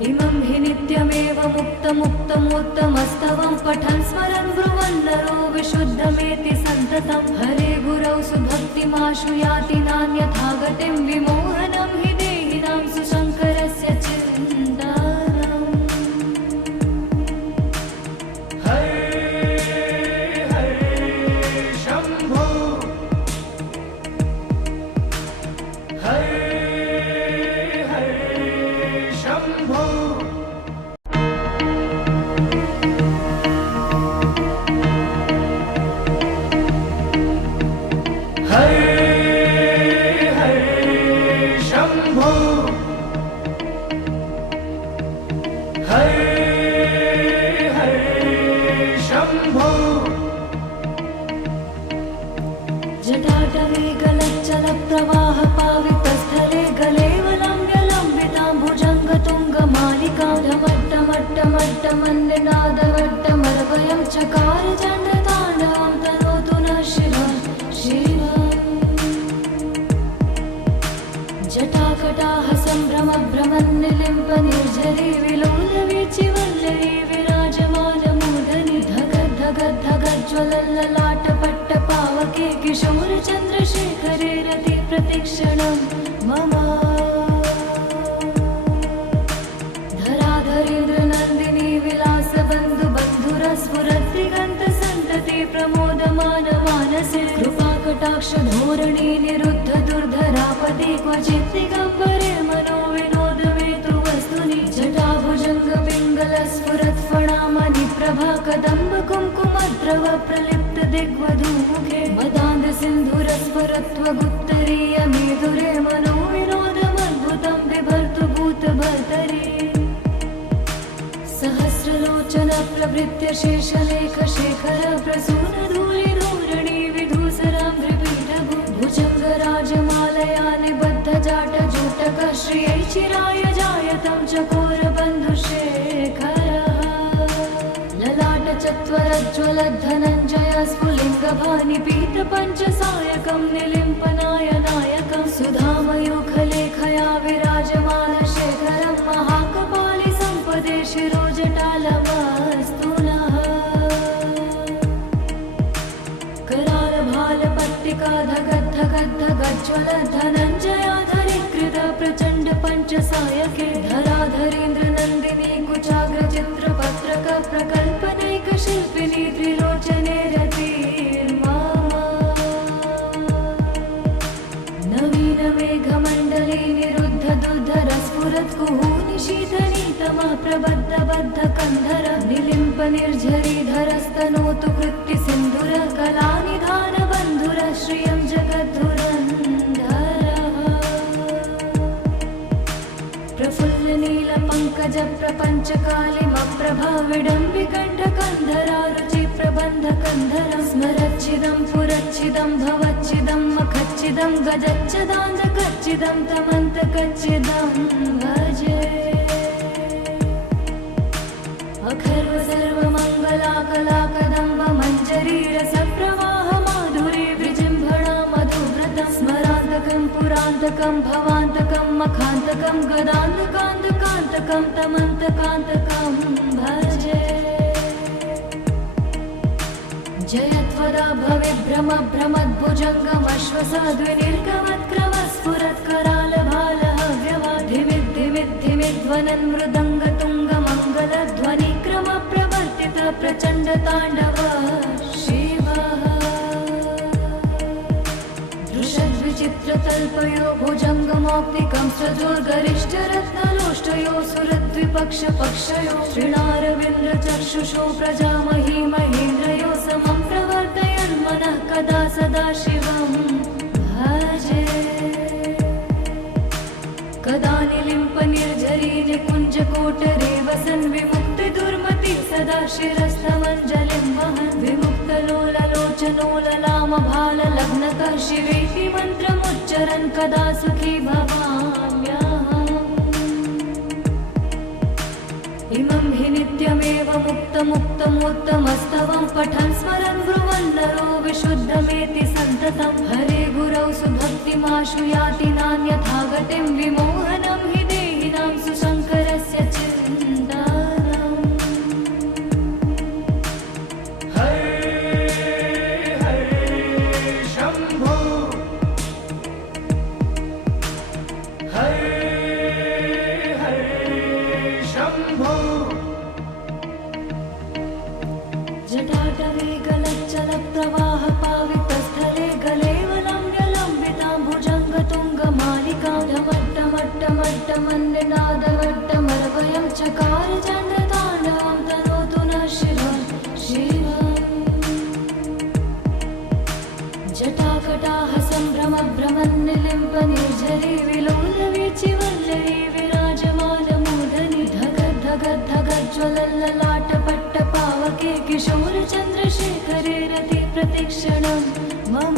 इमं हि नित्यमेव मुक्तमुत्तमस्तवं पठन् स्मरन् ब्रुवन् नरो विशुद्धमेति सन्ततं हरे गुरौ सुभक्तिमाशु याति नान्यथा गतिं विमोहनं हि देहिनां सुशङ्करस्य चिन्तनम् हरे हरे शम्भो हरे हरे शम्भो हरे हरे शम्भो हरे हरे शम्भो जटाटवे गलच्चलप्रवाह पावितस्थले गलेवलम्ब्यलम्बितां भुजङ्गतुङ्गमालिकां ढमट्टमट्टमट्टमन्निनादवट्टमर्वयं चकार चण्डताण्डवं तनोतु नः शिवं शिवम् जटाकटाः सम्भ्रमभ्रमन्निलिम्पनिर्झरी विलोलवीचिवल्लरी विराजमानमूर्धनि धगद्धगद्धगज्ज्वलल्ललाटपट्टपावके किशोरचन्द्रशेखरे रति प्रतिक्षणं मम धराधरेन्द्रनन्दिनी विलासबन्धुबन्धुरस्फुरद्दिगन्तसन्तति प्रमोदमानमानसे कृपाकटाक्षधोरणी निरुद्ध दुर्धरापदे क्वचित् दिगम्बरे मनो विनोदमेतु वस्तुनि जटाभुजङ्गपिङ्गलस्फुरत्फणामणि प्रभा कदम्ब कुङ्कुमद्रव प्रलिप्त दिग्वधूमुखे मदान्धसिन्धुरस्फुरत्वगुत्तरीयमेधुरे मनो विनोदमद्भुतं बिभर्तु भूतभर्तरि सहस्रलोचन प्रभृत्य शेषलेखशेखर प्रसूनधूलिधूरणि विधूसराम्भ्रिपीठभु भुजङ्गराजमालया निबद्धजाटजूटकः श्रियै चिराय जायतं चकोरबन्धुशेखरः ललाटचत्वरज्ज्वलद्धनञ्जय स्फुलिङ्गभानिपीतपञ्चसायकं निलिम्पनाय नायकं सुधामयूखलेखया विराजमानशेखरं महाकपालि सम्पदे शिरोजटालमस्तु नः करालभालपट्टिका धगद्धगद्धगज्ज्वलधनञ्जयाधरीकृत प्रचण्ड पञ्चसायके धराधरेन्द्रनन्दिनी कुचाग्रचित्रपत्रक प्रकल्पनैकशिल्पिनी त्रिलोचने नवीनमेघमण्डले निरुद्ध दुर्धरस्फुरत्कुहूनि शीतनीतमः प्रबद्धबद्धकन्धर निलिम्पनिर्झरीधरस्तनोतु कृत्तिसिन्धुर कलानिधानबन्धुर श्रियं जगद्धुरन्धरः प्रफुल्लनीलपङ्कजप्रपञ्चकालिमप्रभा विडम्बिकण्ठकन्धरा रुचिप्रबन्धकन्धरं स्मरच्छिदं पुरच्छिदं भवच्छिदं मखच्छिदं गजच्छदान्धकच्छिदं तमन्तकच्छिदं भजे अखर्व सर्वमङ्गलाकलाकदम्ब मञ्जरीरसप्रवाह माधुरी विजृम्भणा मधुव्रतं स्मरान्तकं पुरान्तकं भवान्तकं मखान्तकं गदान्तकान्तकान्तकं तमन्तकान्तकं भजे जयत्वदा भवेभ्रमभ्रमद्भुजङ्गमश्वसाद्विनिर्गमत्करालभालहव्यवाधिमिद्धिमिद्धिमिध्वनन् मृदङ्गतुङ्गमङ्गलध्वनिक्रमप्रवर्तित प्रचण्डताण्डव शिवः दृशद्विचित्रतल्पयो भुजङ्गमौक्तिकं सजोर्गरिष्ठरत्नलोष्टयो सुरद्विपक्षपक्षयो श्रीणारविन्द्रचक्षुषो प्रजामही महेन्द्रयो समं प्रवर्तयन्मनः कदा सदा शिवं कुञ्जकोटरे वसन् विमुक्तिदुर्मति सदा शिरस्थमञ्जलिं वहन् विमुक्तलोललोचनो ललामभाललग्नतः शिवेति मन्त्रमुच्चरन् कदा सुखी भवाम्यहम् इमं हि नित्यमेव मुक्तमुक्तमोत्तमस्तवं पठन् स्मरन् ब्रुवन् नरो विशुद्धमेति सन्ततं हरे गुरौ सुभक्तिमाशु याति नान्यथा गतिं विमोहनं हि देहिनां सुशङ्करस्य चिन्तनम् हरे हरे शम्भो हरे हरे शम्भो जटाटवे गलच्चलप्रवाहपावितस्थले गलेवलम्ब्यलम्बितां भुजङ्गतुङ्गमालिकां ढमट्टमट्टमट्टमन्निनादवट्टमरवयं चकार चण्डताण्डवं तनोतु नः शिवं शिवम् जटाकटाः सम्भ्रमभ्रमन्निलिम्पनिर्झरी विलोलवीचिवल्लरी विराजमानमूर्धनि धगद्धगद्धगज्ज्वलल्ललाटपट्टपावके किशोरचन्द्रशेखरे रति प्रतिक्षणं मम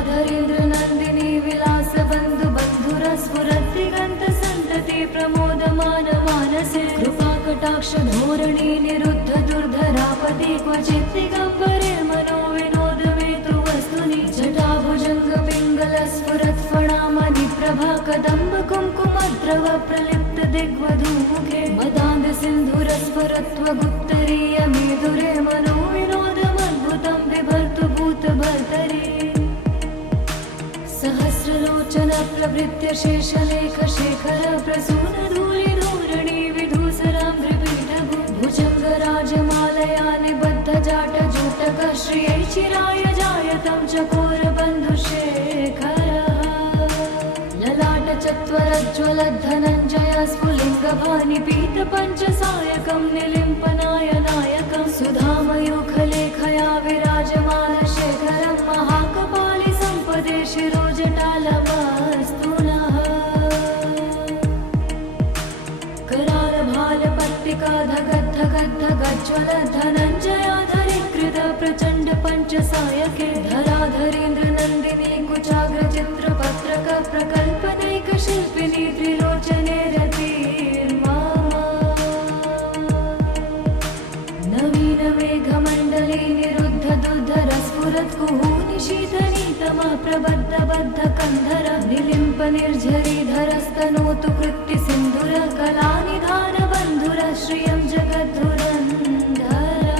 धराधरेन्द्रनन्दिनी विलासबन्धुबन्धुरस्फुरद्दिगन्तसन्तति प्रमोदमानमानसे कृपाकटाक्षधोरणी निरुद्ध दुर्धरापति क्वचित् दिगम्बरे मनो विनोदमेतु वस्तुनि जटाभुजङ्गपिङ्गलस्फुरत्फणामणिप्रभा कदम्ब कुङ्कुमद्रव प्रलिप्त दिग्वधूमुखे मदान्दसिन्धुरस्फुरत्वगुत्तरीयमेधुरे मनो विनोदमद्भुतं बिभर्तु भूतभर्तरि सहस्रलोचन प्रभृत्य शेषलेखशेखर प्रसूनधूलिधूरणि विधूसरां त्रिपीठभु भुजङ्गराजमालया निबद्धजाटजूटक श्रियै चिराय जायतं चकोरबन्धुशेखर ललाटचत्वरज्ज्वलद्धनञ्जय स्फुलिङ्गभानिपीतपञ्चसायकं निलिम्पनायनायकं सुधामयूखलेखया विराजमानशेखरं महाकपालि सम्पदे शिरोजटालमस्तुनः करालभालपट्टिका धगद्धगद्धगज्ज्वलद्धनञ्जयाधरीकृत प्रचण्ड पञ्चसायके धराधरेन्द्रनन्दिनी कुचाग्रचित्रपत्रक प्रकल्पनैकशिल्पिनी त्रिलोचने रतिर्मा नवीनमेघमण्डले निरुद्ध दुर्धरस्फुरत्कुहूनि शीतनीतमः प्रबद्धबद्धकन्धर निलिम्पनिर्झरीधरस्तनोतु कृत्तिसिन्धुर कलानिधानबन्धुर श्रियं जगद्धुरन्धरः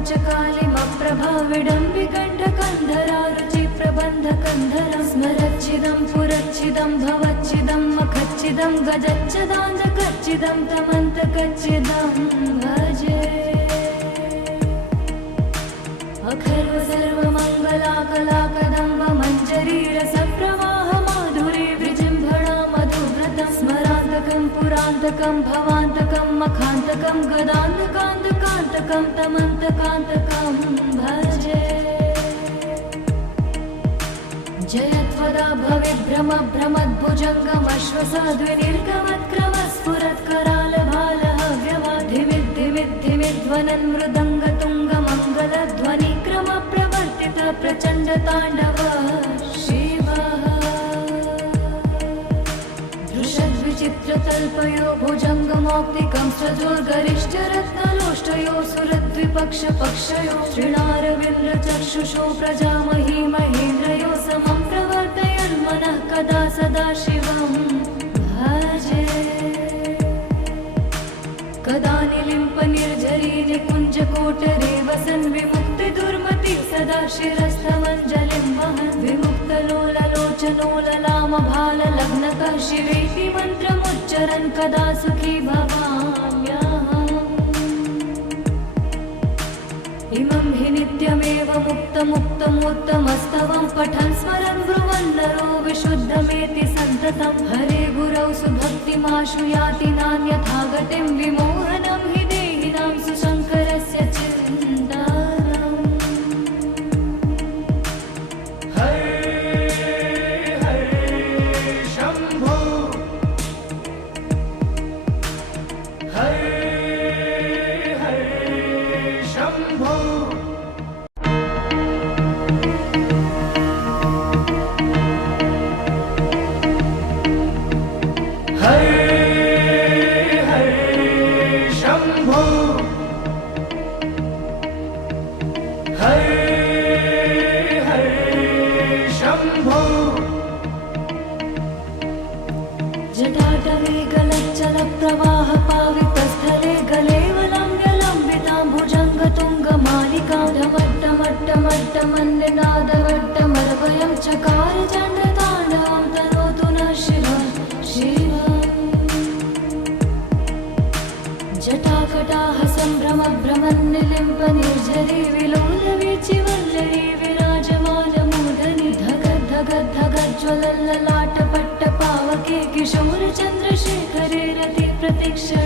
प्रफुल्लनीलपङ्कजप्रपञ्चकालिमप्रभा विडम्बिकण्ठकन्धरा रुचिप्रबन्धकन्धरं स्मरच्छिदं पुरच्छिदं भवच्छिदं मखच्छिदं गजच्छदान्धकच्छिदं तमन्तकच्छिदं भजे अखर्व सर्वमङ्गलाकलाकदम्ब मञ्जरीरसप्रवाह माधुरी विजृम्भणा मधुव्रतं स्मरान्तकं पुरान्तकं भवान्तकं मखान्तकं गदान्तकान्तकान्तकं तमन्तकान्तकं भजे जयत्वदा भविभ्रमभ्रमद्भुजङ्गमश्वसाद्विनिर्गमत्क्रमस्फुरत्करालभालहव्यमाधिमिद्धिमिद्धिमिध्वनन् मृदङ्गतुङ्गमङ्गलध्वनिक्रमप्रवर्तित प्रचण्डताण्डव शिवः दृशद्विचित्रतल्पयो भुजङ्गमौक्तिकं सजोर्गरिष्ठरत्नलोष्टयो सुरद्विपक्षपक्षयो श्रीणारविन्द्रचक्षुषो प्रजामही महेन्द्रयो समं प्रवर्तयन्मनः कदा सदा शिवं भजे कदा निलिम्पनिर्झरी निकुञ्जकोटरे वसन् विमुक्तिदुर्मति सदा शिरस्थमञ्जलिं वहन् विमुक्तलोललोचनो ललामभाललग्नतः शिवेति मन्त्रमुच्चरन् कदा सुखी भवाम्यहम् इमं हि नित्यमेव मुक्तमुक्तमोत्तमस्तवं पठन् स्मरन् ब्रुवन् नरो विशुद्धमेति सन्ततं हरे गुरौ सुभक्तिमाशु याति नान्यथा गतिं विमोहनं हि देहिनां सुशङ्करस्य चिन्तनम्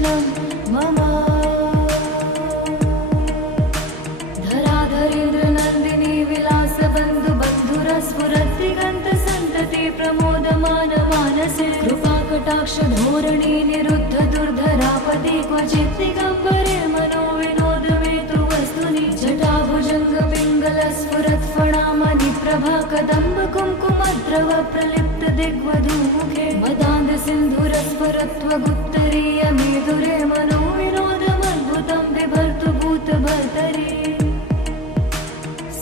प्रतिक्षणं मम धराधरेन्द्रनन्दिनी विलासबन्धुबन्धुरस्फुरद्दिगन्तसन्तति प्रमोदमान मानसे कृपाकटाक्षधोरणी निरुद्ध दुर्धरापदे क्वचित् दिगम्बरे मनोविनोदमेतु वस्तुनि जटाभुजङ्गपिङ्गलस्फुरत्फणामणिप्रभा कदम्बकुङ्कुमद्रव प्रलिप्त दिग्वधूमुखे मदान्दसिन्धुरस्फुरत्वगुत्तरीयमेधुरे मनोविनोदमद्भुतं बिभर्तु भूतभर्तरि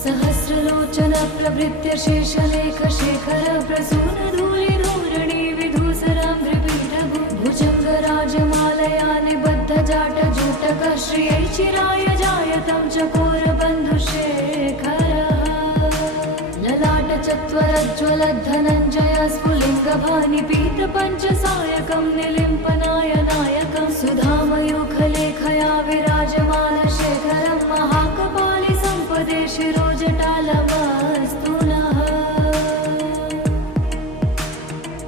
सहस्रलोचन प्रभृत्य शेषलेखशेखर प्रसूनधूलिधूरणि विधूसराङ्घ्रिपीठभु भुजङ्गराजमालया निबद्धजाटजूटक श्रियै चिराय जायतं चकोरबन्धुशेखरः ललाटचत्वरज्ज्वलद्धनञ्जय स्फुलिङ्गभानिपीतपञ्चसायकं निलिम्पनायनायकं सुधामयूखलेखया विराजमानशेखरं महाकपालि सम्पदे शिरोजटालमस्तु नः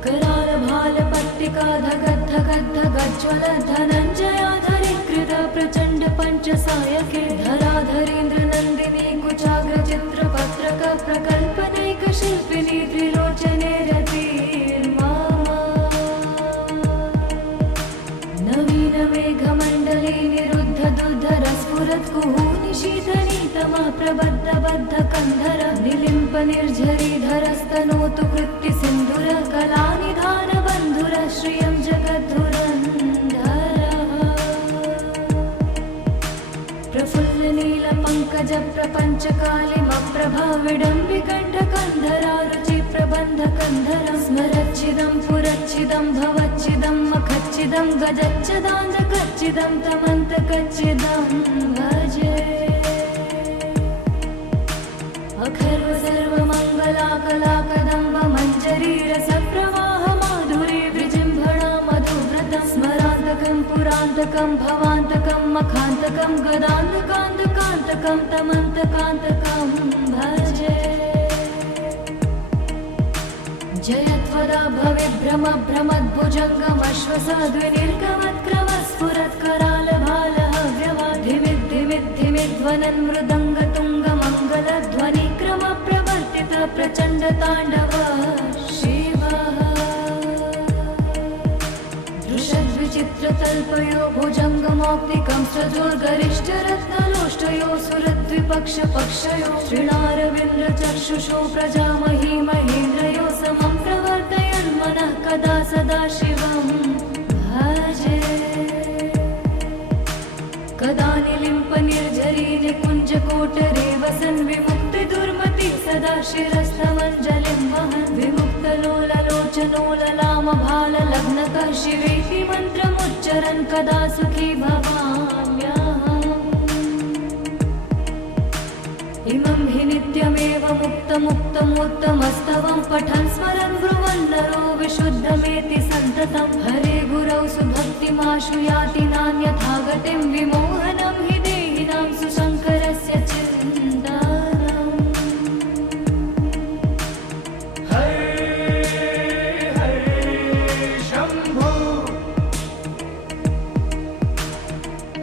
करालभालपट्टिका धगद्धगद्धगज्ज्वलद्धनञ्जयाधरीकृत प्रचण्ड पञ्चसायके धराधरेन्द्रनन्दिनी कुचाग्रचित्रपत्रक प्रकल्पनैकशिल्पिनी त्रिलोचने रतिर्मा नवीनमेघमण्डले निरुद्ध दुर्धरस्फुरत्कुहूनि शीतनीतमः प्रबद्धबद्धकन्धर निलिम्प निर्झरीधरस्तनोतु कृत्ति सिन्धुर कलानिधानबन्धुर श्रियं जगद्धुरन्धरः प्रफुल्लनीलपङ्कजप्रपञ्चकालिमप्रभा विडम्बिकण्ठकन्धरा रुचिप्रबन्धकन्धरं स्मरच्छिदं पुरच्छिदं भवच्छिदं मखच्छिदं गजच्छदान्धकच्छिदं तमन्तकच्छिदं भजे अखर्व सर्वमङ्गलाकलाकदम्ब मञ्जरीरसप्रवाह माधुरी विजृम्भणा मधुव्रतं स्मरान्तकं पुरान्तकं भवान्तकं मखान्तकं गदान्तकान्तकान्तकं तमन्तकान्तकं भजे जयत्वदा भवेद्भ्रमभ्रमद्भुजङ्गमश्वसाद्विनिर्गमत्क्रमस्फुरत्करालभालः व्यावाधिमिद्धिमिद्ध्वनन्मृदङ्गतुङ्गमङ्गलध्वनिक्रमप्रवर्तित प्रचण्डताण्डवः शिवः दृशद्विचित्रतल्पयो भुजङ्गमौक्तिकं सजोर्गरिष्ठरत्नलोष्टयो सुरद्विपक्षपक्षयो श्रीणारविन्द्रचक्षुषो प्रजामही महेन्द्रयो समं प्रवर्तयन्मनः कदा सदा शिवं भजे कदा निलिम्प निर्झरी निकुञ्जकोटरे वसन् विमुक्तिदुर्मति सदा शिरस्थमञ्जलिं वहन् विमुक्तलोललोचनोललामभाललग्नकः शिवेति मन्त्रमुच्चरन् कदा सुखी भवाम्यहम् इमं हि नित्यमेव मुक्तमुक्तमोत्तमस्तवं पठन् स्मरन् ब्रुवन् नरो विशुद्धमेति सन्ततं हरे गुरौ सुभक्तिमाशु याति नान्यथा गतिं विमोहनं हि देहिनां सुशङ्करस्य चिन्तनम् हरे हरे शम्भो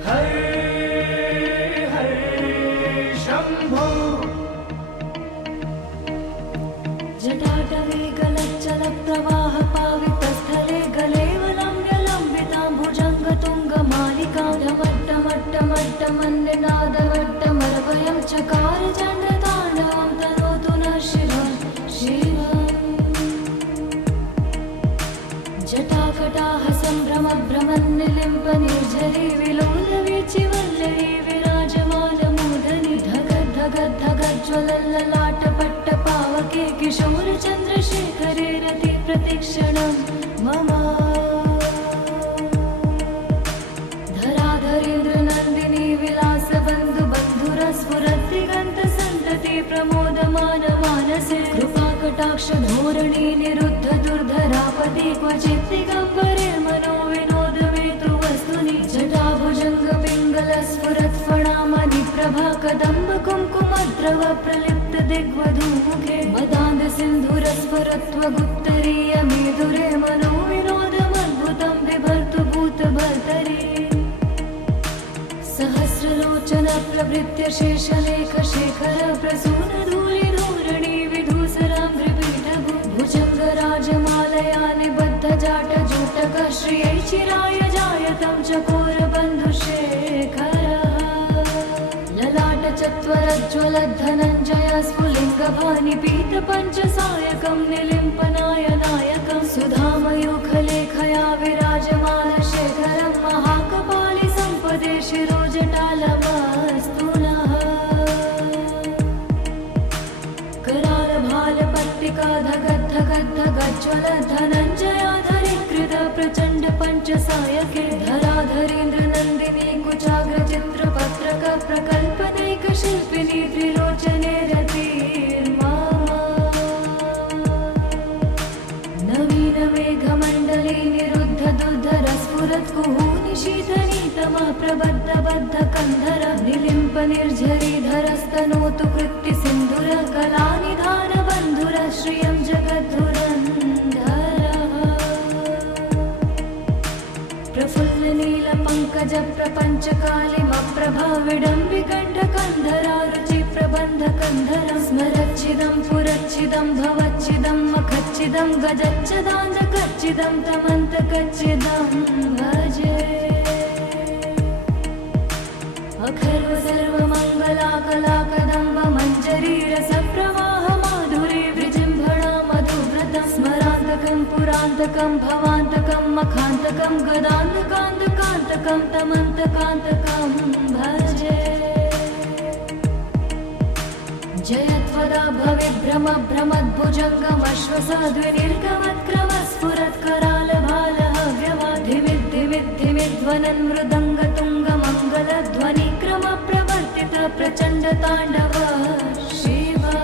हरे हरे शम्भो जटाटवे गलच्चलप्रवाह पावितस्थले गलेवलम्ब्यलम्बितां भुजङ्गतुङ्गमालिकां ढमट्टमट्टमट्टमन्निनादमट्टमर्वयं चकार चण्डताण्डवं तनोतु नः शिवं शिवम् जटाकटाः सम्भ्रमभ्रमन्निलिम्प निर्झरी विलोलवीचिवल्लरी विराजमानमूर्धनि धगद्धगद्धगज्ज्वलल्ललाटपट्टपावके किशोरचन्द्रशेखरे रति प्रतिक्षणं मम धराधरेन्द्रनन्दिनी विलासबन्धुबन्धुरस्फुरद्दिगन्तसन्तति प्रमोदमान मानसे कृपाकटाक्षधोरणी निरुद्ध दुर्धरापदे क्वचित् दिगम्बरे मनोविनोदमेतु वस्तुनि जटाभुजङ्गपिङ्गलस्फुरत्फणामणिप्रभा कदम्बकुङ्कुमद्रव प्रलिप्त दिग्वधूमुखे मदान्दसिन्धुरस्फुरत्वगुत्तरीयमेधुरे मनोविनोदमद्भुतं बिभर्तु भूतभर्तरि नित्यशेषलेखशेखर प्रसूनधूलिधूरणि विधूसराम्भ्रिपीठभु भुजङ्गराजमालया निबद्धजाटजूटक श्रियै चिराय जायतं चकोरबन्धुशेखरः ललाटचत्वरज्ज्वलद्धनञ्जय स्फुलिङ्गभानिपीतपञ्चसायकं निलिम्पनाय नायकं सुधामयूखलेखया विराजमानशेखरं महाकपालि सम्पदे शिरोजटालमस्तु नः करालभालपट्टिकाधगद्धगद्धगज्ज्वल धनञ्जयाधरीकृत प्रचण्ड पञ्चसायके धराधरेन्द्रनन्दिनी कुचाग्रचित्रपत्रक प्रकल्पनैकशिल्पिनी त्रिलोचने रतिर्मा नवीनमेघमण्डले निरुद्धदुद्धरस्फुरत्कुहूनिशीतनीतमा प्रबद्धबद्धकन्धर निलिम्प निर्झरीधरस्तनोतु कृत्तिसिन्धुर कलानिधानबन्धुर श्रियं जगद्धुरन्धरः प्रफुल्लनीलपङ्कज प्रपञ्चकालिमप्रभाविडम्बिकण्ठकन्धरा रुचिप्रबन्धकन्धरं स्मरच्छिदं पुरच्छिदं भवच्छिदं मखच्छिदं गजच्छदान्धकच्छिदं तमन्तकच्छिदं भजे अखर्व सर्वमङ्गलाकलाकदम्ब मञ्जरीरसप्रवाह माधुरी विजृम्भणा मधुव्रतं स्मरान्तकं पुरान्तकं भवान्तकं मखान्तकं गदान्तकान्तकान्तकं तमन्तकान्तकं भजे जयत्वदा भविभ्रम भ्रमद्भुजङ्गमश्वसाद्विनिर्गमत्करालभालहव्यवाधिमिद्धिमिद्धिमिध्वनन् मृदङ्गतुङ्गमङ्गलध्वनिक्रम प्रवर्तित प्रचण्डताण्डव शिवः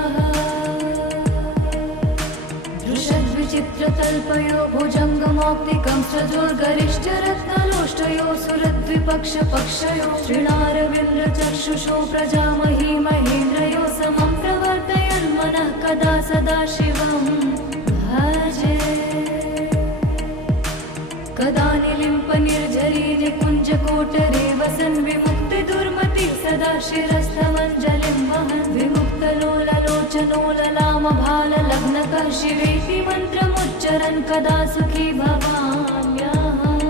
दृशद्विचित्रतल्पयो भुजङ्गमौक्तिकं सजोर्गरिष्ठरत्नलोष्टयो सुरद्विपक्षपक्षयो श्रीणारविन्द्रचक्षुषो प्रजामही महेन्द्रयो समं प्रवर्तयन्मनः कदा सदा शिवं भजे कदा निलिम्प निर्झरी निकुञ्जकोटरे वसन् विमुक्तिदुर्मति सदा शिरस्थमञ्जलिं वहन् विमुक्तलोललोचनोललामभाललग्नकः शिवेति मन्त्रमुच्चरन् कदा सुखी भवाम्यहम्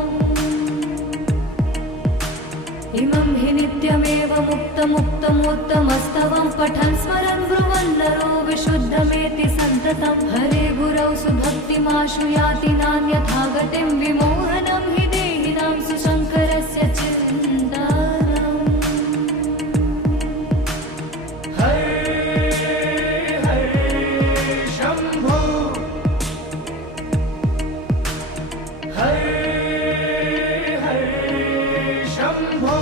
इमं हि नित्यमेव मुक्तमुक्तमोत्तमस्तवं पठन् स्मरन् ब्रुवन् नरो विशुद्धमेति सन्ततं हरे गुरौ सुभक्तिमाशु याति नान्यथा गतिं विमोहनं हि देहिनां सुशङ्करस्य चिन्तनम् हरे हरे शम्भो हरे हरे शम्भो